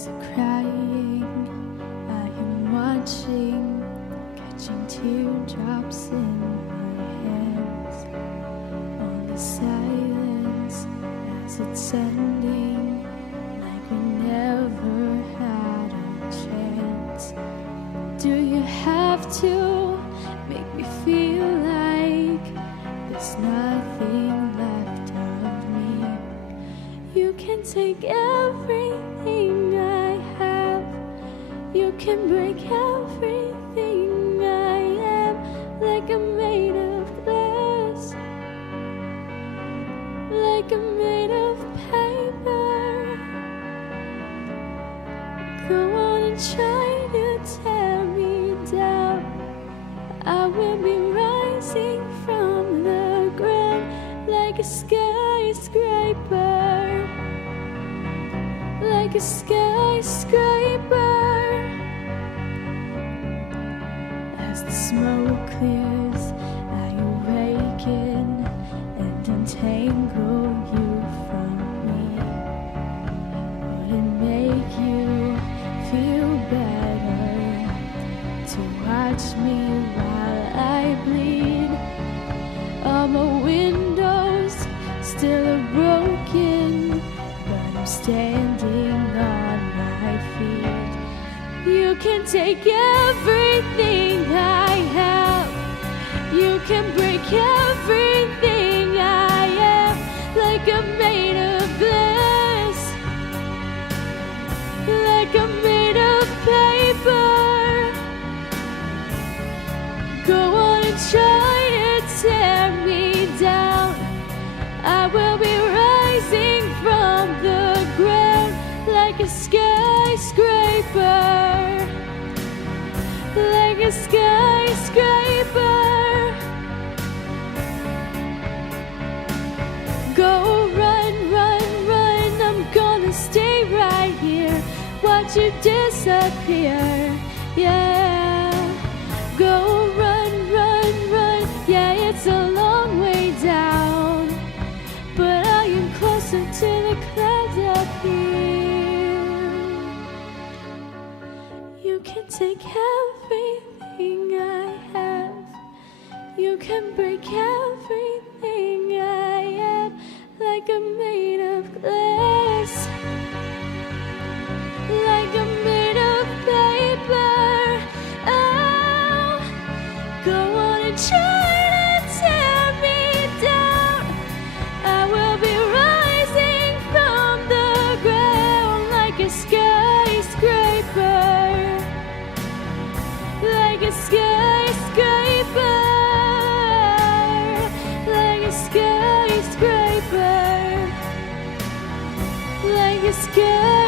eyes are crying, I am watching, catching teardrops in my hands. On the silence as it's ending, like we never had a chance. Do you have to make me feel like there's nothing left of me? You can take everything I have, you can break everything I am, like I'm made of glass, like I'm made of paper. Go on and try to tear me down, I will be rising from the ground like a skyscraper, like a skyscraper. As the smoke clears, I awaken and untangle you from me. Would it make you feel better to watch me while I bleed? All my windows still are broken, but I'm standing on my feet. You can take everything I have, you can break everything I am, like I'm made of glass, like I'm made of paper. Go on and try to tear me down, I will be rising from the ground like a skyscraper, like a skyscraper. Go run, run, run, I'm gonna stay right here, watch you disappear, yeah. Go run, run, run, yeah, it's a long way down, but I am closer to the clouds up here. You can take everything I have, you can break everything I am, like I'm made of glass, like I'm made of paper. Oh, go on and try to tear me down, I will be rising from the ground like a skyscraper, like a skyscraper, like a skyscraper, like a skyscraper.